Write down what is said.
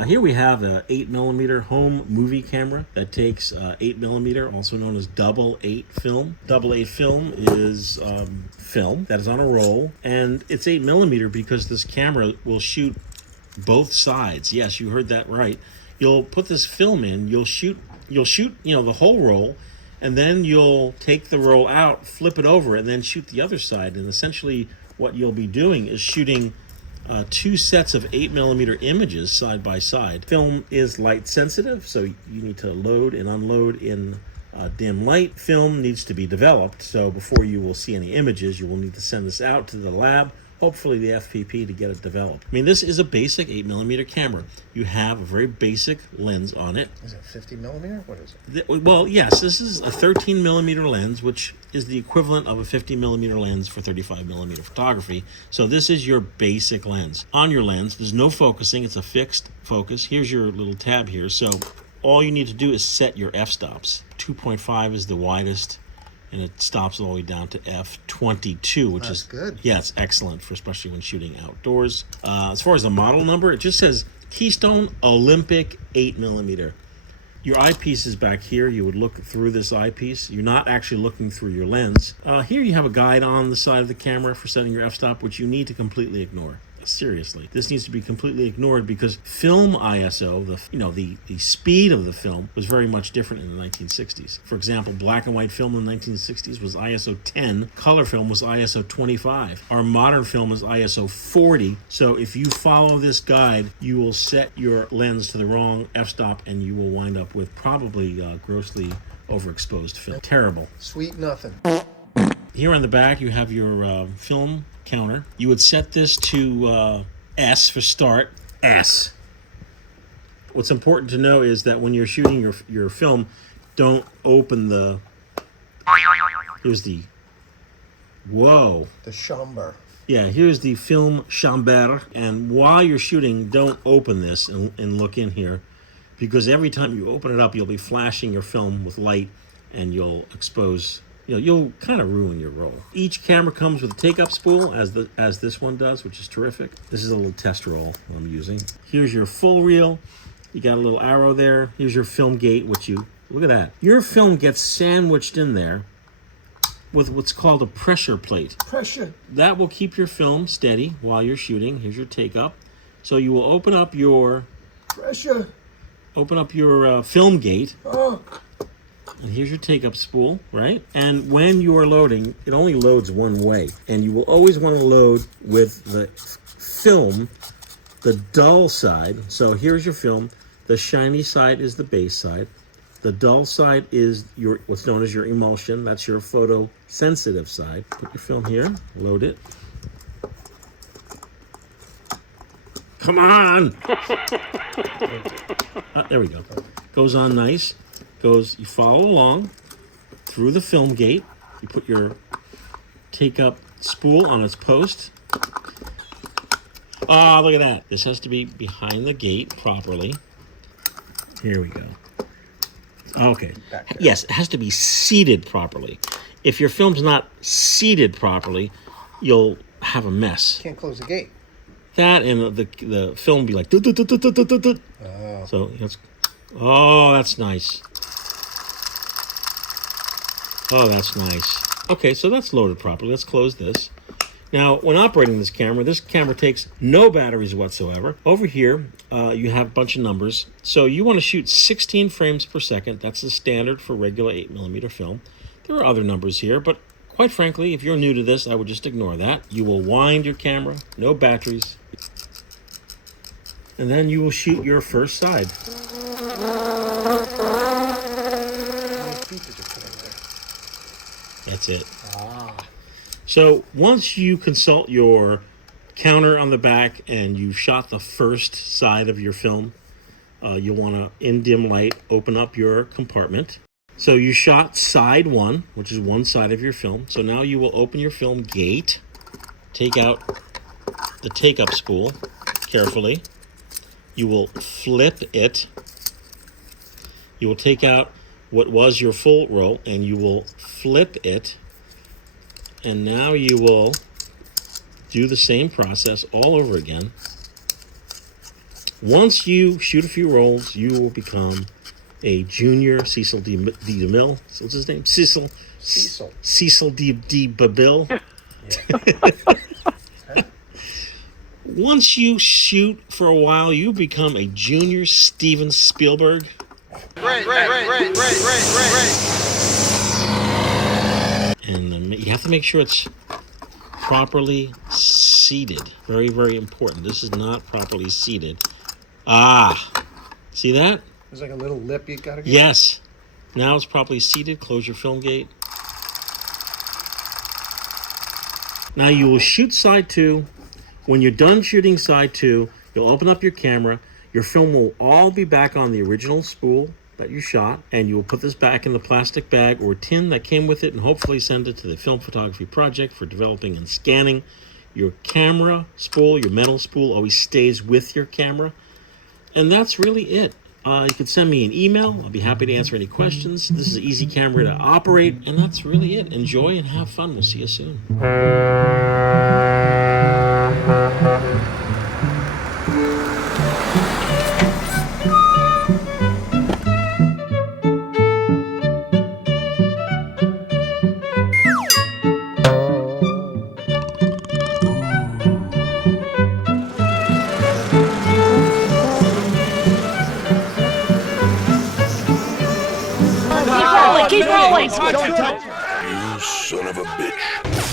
Here we have a 8mm home movie camera that takes 8mm, also known as double 8 film. Double 8 film is film that is on a roll, and it's 8mm because this camera will shoot both sides. Yes, you heard that right. You'll put this film in, you'll shoot, the whole roll, and then you'll take the roll out, flip it over, and then shoot the other side. And essentially what you'll be doing is shooting two sets of 8mm images side by side. Film is light sensitive, so you need to load and unload in dim light. Film needs to be developed, so before you will see any images, you will need to send this out to the lab, hopefully the FPP, to get it developed. I mean, this is a basic 8mm camera. You have a very basic lens on it. Is it 50mm? What is it? Well, yes, this is a 13mm lens, which is the equivalent of a 50mm lens for 35mm photography. So this is your basic lens. On your lens, there's no focusing. It's a fixed focus. Here's your little tab here. So all you need to do is set your f-stops. 2.5 is the widest, and it stops all the way down to f22, which is good. Yeah, it's excellent for especially when shooting outdoors. As far as the model number, it just says Keystone Olympic 8mm. Your eyepiece is back here. You would look through this eyepiece. You're not actually looking through your lens. Here you have a guide on the side of the camera for setting your f-stop, which you need to completely ignore. Seriously, this needs to be completely ignored because film ISO, the speed of the film, was very much different in the 1960s. For example, black and white film in the 1960s was ISO 10, color film was ISO 25. Our modern film is ISO 40. So if you follow this guide, you will set your lens to the wrong f-stop and you will wind up with probably grossly overexposed film. Terrible. Sweet nothing. Here on the back, you have your film counter. You would set this to S for start. S. What's important to know is that when you're shooting your film, don't open the... Here's the... Whoa. The chamber. Yeah, here's the film chamber. And while you're shooting, don't open this and look in here, because every time you open it up, you'll be flashing your film with light and you'll expose... You'll kind of ruin your roll. Each camera comes with a take-up spool, as this one does, which is terrific. This is a little test roll I'm using. Here's your full reel. You got a little arrow there. Here's your film gate, which look at that. Your film gets sandwiched in there with what's called a pressure plate. Pressure. That will keep your film steady while you're shooting. Here's your take-up. So you will open up your... Pressure. Open up your film gate. Oh. And here's your take-up spool, right? And when you are loading, it only loads one way. And you will always want to load with the film, the dull side. So here's your film. The shiny side is the base side. The dull side is your what's known as your emulsion. That's your photosensitive side. Put your film here, load it. Come on! There we go. Goes on nice. You follow along through the film gate. You put your take-up spool on its post. Ah, look at that. This has to be behind the gate properly. Here we go. Okay. Yes, it has to be seated properly. If your film's not seated properly, you'll have a mess. Can't close the gate. That and the film will be like... Oh. So that's nice. Oh, that's nice. Okay, so that's loaded properly. Let's close this. Now, when operating this camera takes no batteries whatsoever. Over here, you have a bunch of numbers. So you want to shoot 16 frames per second. That's the standard for regular 8mm film. There are other numbers here, but quite frankly, if you're new to this, I would just ignore that. You will wind your camera, no batteries, and then you will shoot your first side. That's it. So once you consult your counter on the back and you've shot the first side of your film, you'll want to, in dim light, open up your compartment. So you shot side one, which is one side of your film. So now you will open your film gate, take out the take-up spool carefully. You will flip it. You will take out what was your full roll, and you will flip it. And now you will do the same process all over again. Once you shoot a few rolls, you will become a junior Cecil D. DeMille. What's his name? Cecil. Cecil D. DeMille. Once you shoot for a while, you become a junior Steven Spielberg. Right. And you have to make sure it's properly seated. Very, very important. This is not properly seated. See that? There's like a little lip you gotta get. Yes. Now it's properly seated. Close your film gate. Now you will shoot side 2. When you're done shooting side 2, you'll open up your camera. Your film will all be back on the original spool that you shot, and you will put this back in the plastic bag or tin that came with it and hopefully send it to the Film Photography Project for developing and scanning. Your camera spool, your metal spool, always stays with your camera. And that's really it. You can send me an email. I'll be happy to answer any questions. This is an easy camera to operate, and that's really it. Enjoy and have fun. We'll see you soon. Keep rolling! You son of a bitch.